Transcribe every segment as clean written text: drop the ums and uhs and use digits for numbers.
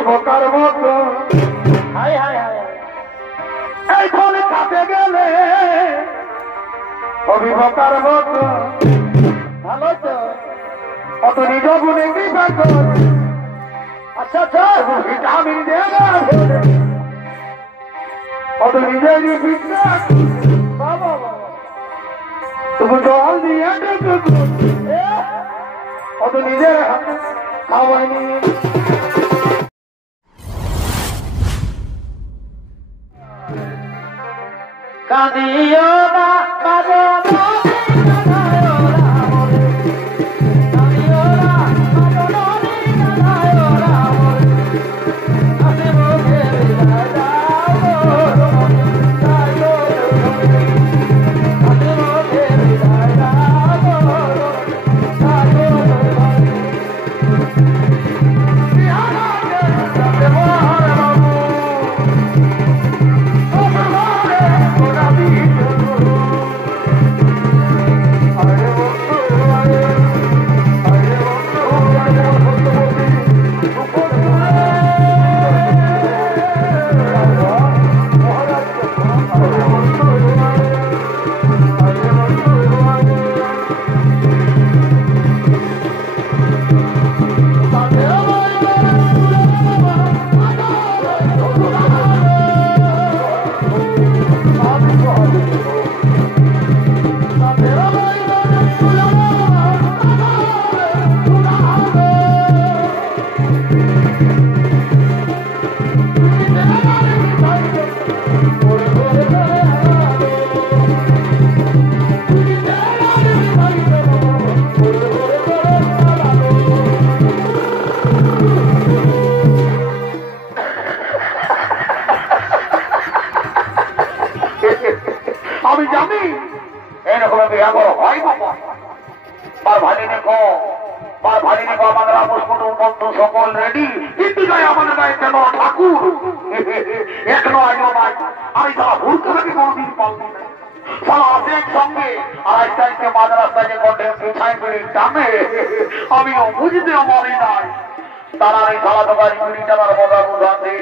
অভিভাবকার মতো হায় হায় হায় এই ফলে কাটে গেলে অভিভাবকার মতো ভালো তো অত নিজ গুণে কৃপা কর আচ্ছা আচ্ছা ভিটামিন দেওয়া অত নিজেরই ফিটনেস বাবা তুমি জল দিয়ে অত নিজের হাতে খাওয়াইনি কাঁদিও না কাঁদো না আমি জানি এরকম বিয়া বড় হয় বাবা তার ভাই দেখো আমাদের আপসপট বন্ধু সকল রেডি কিন্তু যাই আমাদের গায়ে কেন ঠাকুর এখনো আইলো নাই আমি তারা ভুল করে কোনদিন পাবো না সারা আছে একসঙ্গে আর আজকে মাঝ রাস্তায় যে কটে পিছাই পিড়ি টানে আমিও বুঝতেও পারি নাই তারা এই সালা দোকান পিড়ি টানার মজা বুঝাতে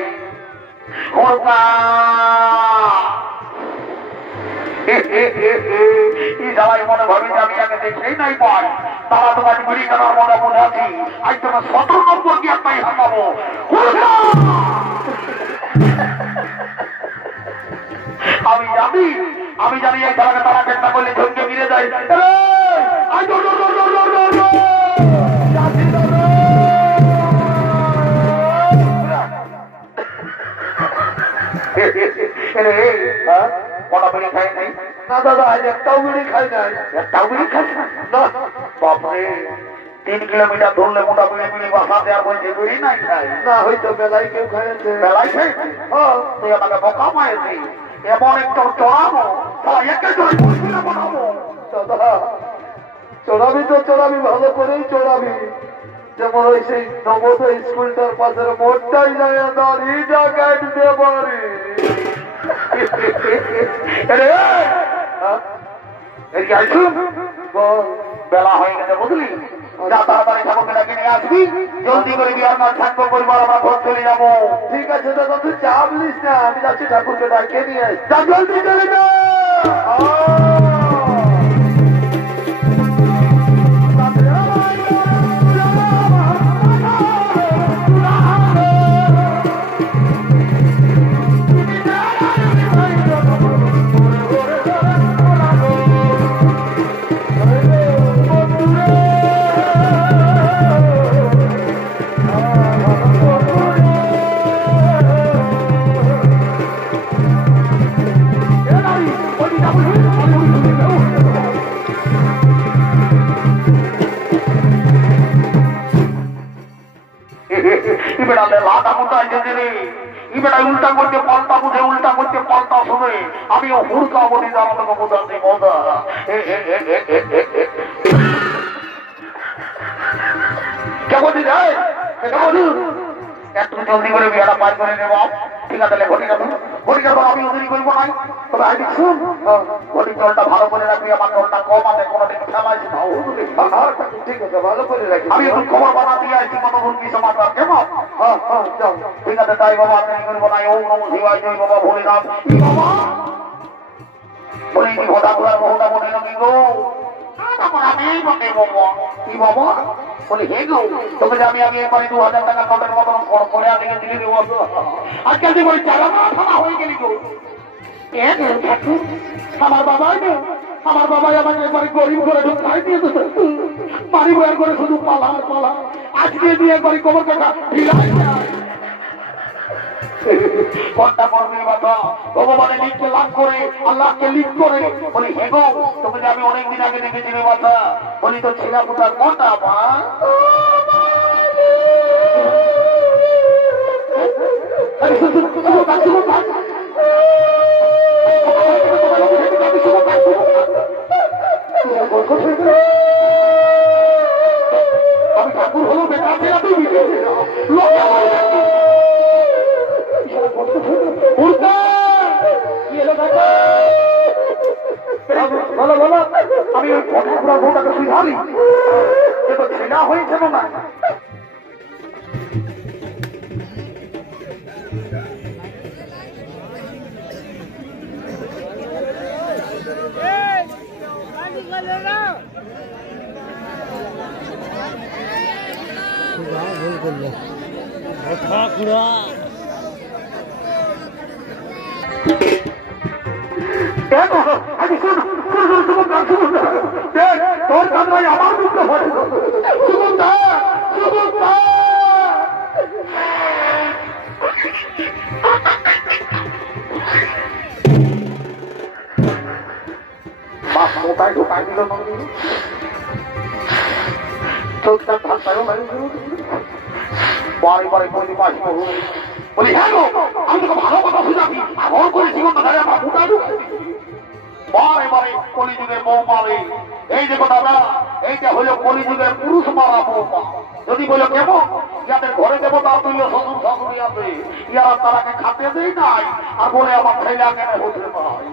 সবাই মনে ভাবি যে আমি আগে দেখেই নাই পাই তারা তোমার বিড়ি টানার মনে বোঝাচ্ছি আজ তোমার 17 নম্বর কি একটাই হাঁটাবো আমি জানি এই খেলাকে তারা চেষ্টা করলে ঝনকে ফিরে যায় কটা বিড়ি খাই নাই না দাদা আজ একটাও বিড়ি খাই নাই একটাও বিড়ি খাই না বাপরে 3 কিলোমিটার ধরলে মোটা বিড়ি বাসাতে আর বলছে বিড়ি নাই খাই না হয়তো বেলাই কেউ খাইছে বেলাই খাইছে তুই আমাকে বোকা মায়েছি এমন একটা চড়াবো একে বানাবো দাদা চড়াবি তো চড়াবি ভালো করেই চড়াবি যেমন ওই সেই নবোদয় স্কুলটার পাশের মোটটাই যায় দাঁড়িয়ে কাটতে পারি বেলা হয়ে গেছে বুঝলি যা তাড়াতাড়ি ঠাকুরকে ডাকে নিয়ে আসবি জলদি করে বিয়ার মাছ থাকবো পরিবার আমরা ঘর চলে যাবো ঠিক আছে দাদা তুই চাপ নিস না আমি যাচ্ছি ঠাকুরকে ডাকে নিয়ে আসি জলদি চলে যা উল্টা করতে পাল্টা বুঝে উল্টা করতে পাল্টা শুনে আমিও হুড়কা বলি আমাকে বোঝাচ্ছি মজা কেমন যায় একটু জলদি করে বিয়াটা পার করে নেব ঠিক আছে ঘটিকা তো আমি ওদেরই করবো নাই। তবে আই শুন, ঘটির জলটা ভালো করে রাখবি, আমার জলটা কম আছে, কোনোদিন খেলাইছি না। ঠিক আছে, ভালো করে রাখি। আমি একটু খবর বানা দিয়ে আসছি কতক্ষণ কি সমাচার, কেমন? ঠিক আছে, তাই বাবা দেরি করবো নাই। ওম নমঃ শিবায়, জয় বাবা ভোলেনাথ। বাবা বলি ভোটা ঘোরার বহুটা মনে নাকি গো? কি বাবা বলে হে গো, তোকে যে আমি একবারে 2000 টাকা নোটের মতন করে আগে দিলে দেবো। আজকাল যে বলি চালা থানা হয়ে গেলি গো। আমার বাবাই না, আমার বাবাই আমাকে একবারে গরিব করে ঢুকাই দিয়েছে। বাড়ি বয়ার করে শুধু পালা আর পালা। আজকে দিয়ে একবারে কবর কাটা ফিরাই যায়। কোনটা করবে বাবা? ভগবানে লিখতে লাভ করে, আল্লাহকে লিখ করে বলি হে গো, তোকে যে আমি অনেকদিন আগে দেখেছি রে বাবা। বলি তো ছেলা পুতা কোনটা মা? আমি ঠাকুর হলো বেকার ছেলা, তুই বলো বলো, আমি ওই ঘোড়ার বউটাকে সুঝালি, সে তো ছেলা হয়েছিল না। তোর কান্নায় আমার দুঃখ হয়। মোটাই ঢোকাই দিল চোখটার ধাক্কায়ও লাগিয়ে বারে বারে বলি মাঝি বলি হ্যাঁ গো, আমি তোকে ভালো কথা বুঝাবি, আমার করে জীবন ধারে আমার মোটাই ঢুকাই বারে বারে কলিযুগের বউ মারে। এই দেখো দাদা, এইটা হলো কলিযুগের পুরুষ মারা বৌমা। যদি বলো কেমন, যাদের ঘরে দেবো তার তুই শ্বশুর শাশুড়ি আছে, ইয়ারা তারাকে খাতে দেই নাই আর বলে আমার ছেলে কেন হতে পারে।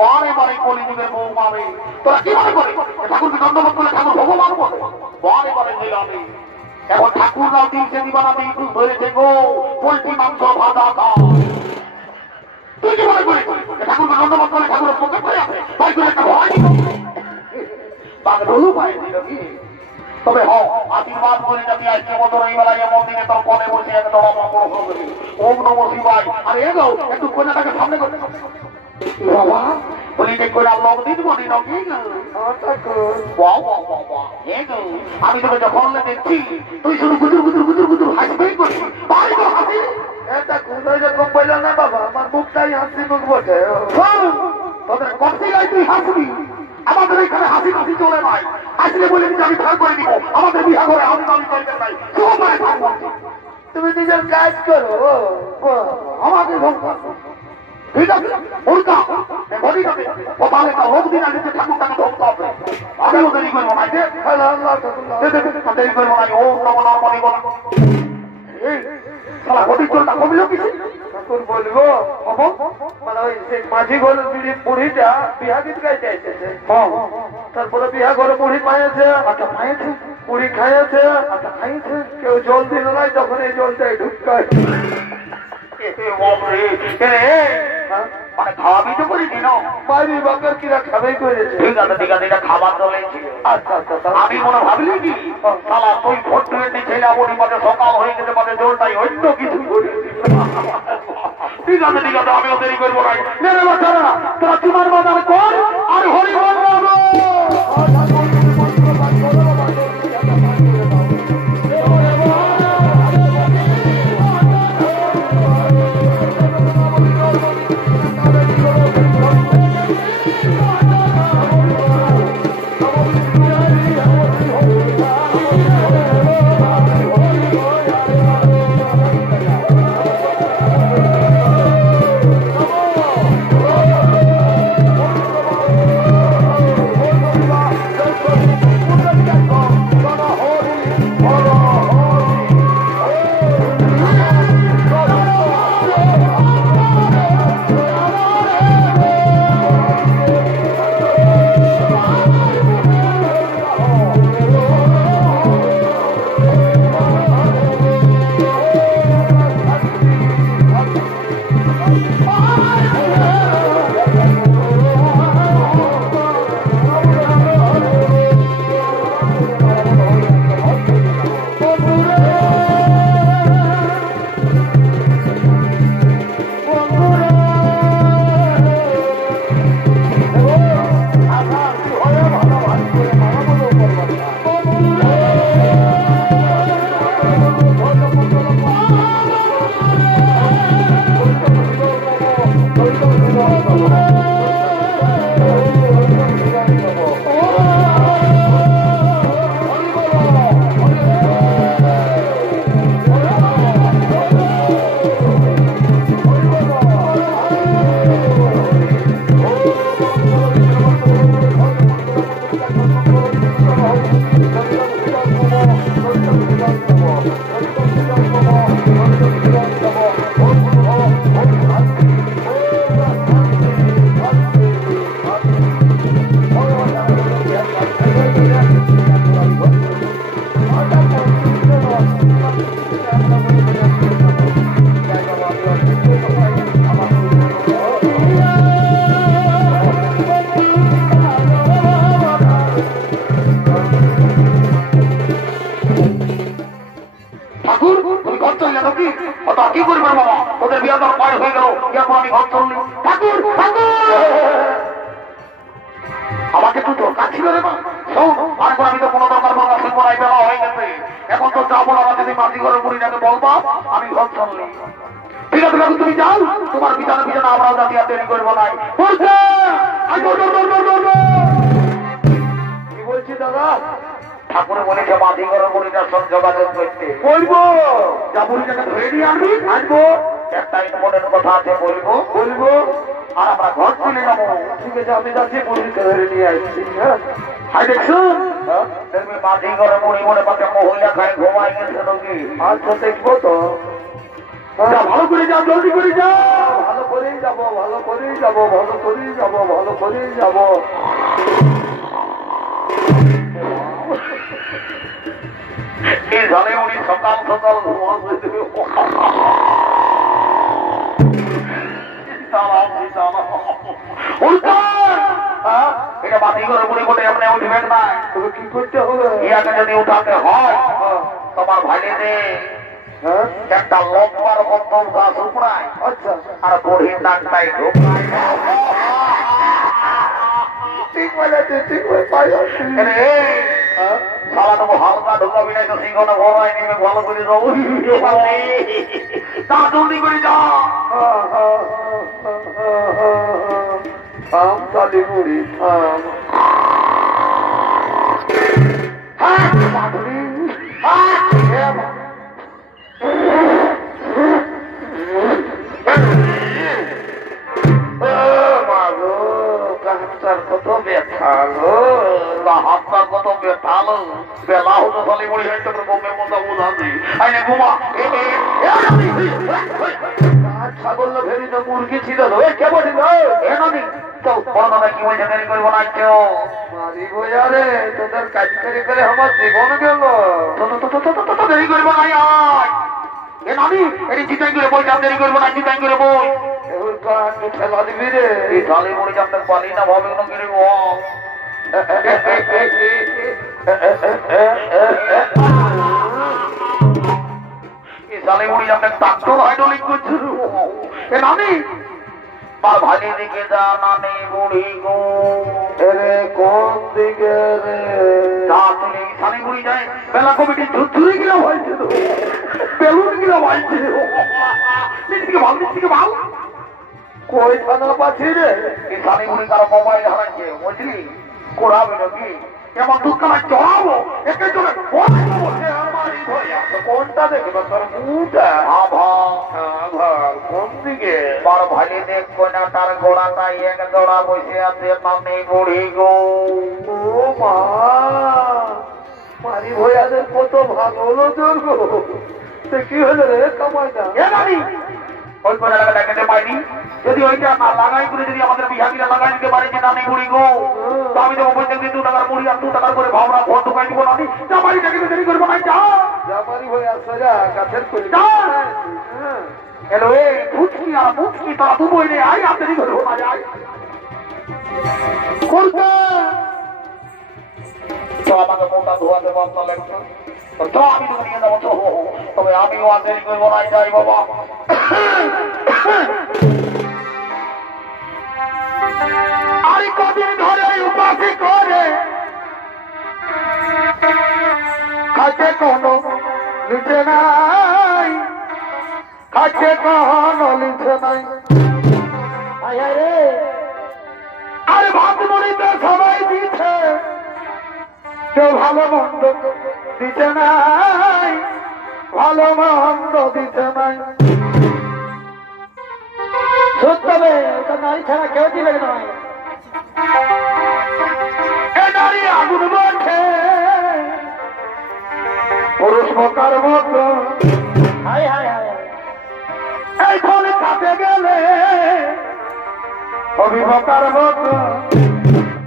বারে বারে কলিযুগের বউ মারে। তোরা কি মনে করে ঠাকুরকে দণ্ডবোধ করলে ঠাকুর ভগবান বলে? বারে বারে জেলাবে। এখন ঠাকুররাও দিনকে দিবানাতে ইঁদুর ধরেছে গো, পোল্ট্রি মাংস ভাজা খাও। তুই কি মনে করি ঠাকুরকে দণ্ডবোধ করলে ঠাকুরের পক্ষে হয়ে আছে? তাই করে একটা ভয় বাঘ পায় দিল কি? তবে আশীর্বাদ করে যাবি আজকে মতো এই বেলায় মন্দিরে তোর কনে বসে একদম আমার ওম নমঃ শিবায়। আর এগো একটু কন্যাটাকে সামনে করে বাবা বলি যে করে আল্লাহ দিন বলি নাকি আমি তোকে যখন দেখছি তুই শুধু গুজুর গুজুর গুজুর গুজুর হাসবেই করছি। হাসি এটা কোথায় যখন বলল না বাবা, আমার মুখটাই হাসি মুখ বসে। তোদের কষ্ট গাই তুই হাসবি, আমাদের এখানে হাসি হাসি চলে নাই। আসলে বলে দিচ্ছি আমি ভাগ করে দিব, আমাদের বিহা করে আমি দাবি করতে নাই। তুমি নিজের কাজ করো, আমাকে ঠিক আছে উল্টা ঘটিটাকে ও তাহলে তা রোগ দিন আগে ঠাকুরটাকে ধরতে হবে। আমিও দেরি করবো না, দেরি করবো না। ও নর্মালি বলা সালা ঘটির জলটা কমিল কিছু ঠাকুর বলবো মানে ওই মাঝি ঘরে বুড়িটা বিহা গীত গাইতে এসেছে। তারপরে বিহা ঘরে বুড়ি পাইছে, আচ্ছা পাইছে, বুড়ি খাইয়েছে, আচ্ছা খাইছে, কেউ জল দিল নাই, তখন এই জলটাই ঢুকায়। মানে খাওয়াবি তো করি দিন বাইরে বাকার কিরা খাবেই করেছে। ঠিক আছে ঠিক আছে, এটা খাবার চলে। আচ্ছা আচ্ছা, আমি মনে ভাবলি কি সালা তুই ভোট টুয়েন্টি ছেলে বলি মাঝে সকাল হয়ে গেছে, মাঝে জলটাই অন্য কিছু ঠিক আছে ঠিক আছে, আমিও দেরি করবো নাই। মেরে বাচ্চারা তোরা তোমার বাজার কর আর হরি আমাকে তো দরকার ছিল রে মা, আমি তো কোনো দরকার বলা শুনবো না, বেলা হয়ে গেছে। এখন তো যাবো না, যদি মাটি ঘরের বুড়িটাকে বলবা আমি ঘর চললি। ঠিক আছে কাকু, তুমি যাও, তোমার বিছানা বিছানা আমরাও যাতে আর দেরি করবো নাই। কি বলছি দাদা? ঠাকুরে বলেছে মাটি ঘরের বুড়িটার সঙ্গে যোগাযোগ করতে। বলবো, যা বুড়িটাকে ধরে নিয়ে আনবি, আসবো। একটা মনের কথা আছে, বলবো বলবো, আর আমরা ঘর চলে যাবো। ঠিক আছে, আমি যাচ্ছি, বুড়িকে ধরে নিয়ে আসছি। হ্যাঁ, হাই দেখছুন, দেখবি মাটি ঘরে বুড়ি মনে পাতে মহিলা খায় ঘুমাই গেছে নাকি। আচ্ছা দেখবো তো, ভালো করে যাও, জলদি করে যাও। ভালো করেই যাবো, ভালো করেই যাবো, ভালো করেই যাবো, ভালো করেই যাবো। এই ঝালে উনি সকাল সকাল এটা বাতি করে বুড়ি বলে এমনি উঠবেন না। তবে কি করতে হবে? ইয়াকে যদি উঠাতে হয় তোমার ভাইলে একটা লম্বার বন্ধন গাছ উপড়ায়, আচ্ছা, আর বুড়ির নাকটাই ঢোকায়। ঠিক বলেছে, ঠিক বলেছে। সালা তো হালকা ঢোকাবি নাই তো সিংহ না ভরাই নিবে, ভালো করে যাবো। তা জলদি করে যাও। থাম তালি বুড়ি, থাম। কত ব্যথালো, হাতটার কত ব্যথালো। বেলা হতো তাহলে মুড়ি হয়তো বোমের মতো বোঝাছি। আইনে ঘুমা ছাগল না ভেরি না মুরগি ছিল। কে বলিল কি বলছে দেরি করবো না? মারিব রে, তোদের কাজ করে করে আমার জীবন গেল। দেরি করবো না, এ নানি এটি জিতাই করে বই, দেরি করবো না, জিতাই করে বই। ঠেলা দিবি রে, এই ঢালে মরে যাতে পারি না ভাবে কিরে। ডাক্তার হয় ডলিং করছে। এ নানি ভালি দিকে যা, নানি বুড়ি গো রে, কোন দিকে রে? সানি বুড়ি যায়, বেলা কমিটি ঝুরঝুরি গিলা হয়েছে, বেলুন গিলা হয়েছে। ভাল, দিকে ভাল। কই থানা পাচ্ছি রে? এই সানি বুড়ি কারো মোবাইল হারাইছে, বুঝলি? কোড়াবে নাকি? এমন দুঃখানা চড়াবো, একে চলে কোনটা দেখবে তোর মুটা? কোন দিকে? বড় ভালি দেখবো না, তার গোড়াটা এক দৌড়া বসে আছে, নানি বুড়ি গো। ও মা, মারি ভয়াদের কত ভালো হলো তোর গো। কি হলো রে কামাইটা? ওই করে লাগাতে পারিনি, যদি ওইটা না লাগাই করে যদি আমাদের বিহারিরা লাগাই দিতে পারে যে নানি বুড়ি গো, তো আমি তো প্রত্যেক দিন 2 টাকার মুড়ি আর 2 টাকার করে ভাবনা ভোট ঢুকাই দিব। নানি জামারি টাকে দেরি করবো না, যা জামারি হয়ে আসা গাছের কলি। হ্যালো, এই ফুটকি আর মুটকি তারা তু বই রে, আই আর দেরি করবো না, যাই করতে তো আমাকে মোটা ধোয়াতে বার্তা লাগছে। তো আমি তো নিয়ে যাবো, তবে আমিও আর দেরি করবো না, যাই বাবা। আর কদিন ধরে উপাসি করে খাচ্ছে কোনো লিখে নাই, খাচ্ছে কোনো লিখে নাই। আরে ভাত মরিতে সবাই দিচ্ছে, কেউ ভালো মন্দ দিতে নাই, ভালো মন্দ দিতে নাই। সত্যবে ওটা নারী ছাড়া কেউ দিবে নয়। এ নারী আগুন বলছে, পুরুষ বকার মতো হাই হাই হাই এই ফলে কাটে গেলে অভিবকার মতো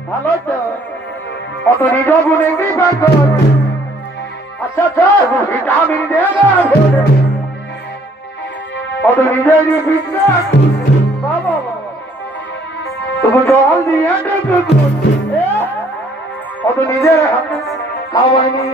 ভালো তো অত নিজ গুণে কৃপা কর আচ্ছা আচ্ছা ভিটামিন দেওয়া অত নিজের বিদ্যা বাবা তুমি জল দিয়ে অত নিজের হাতে খাওয়াইনি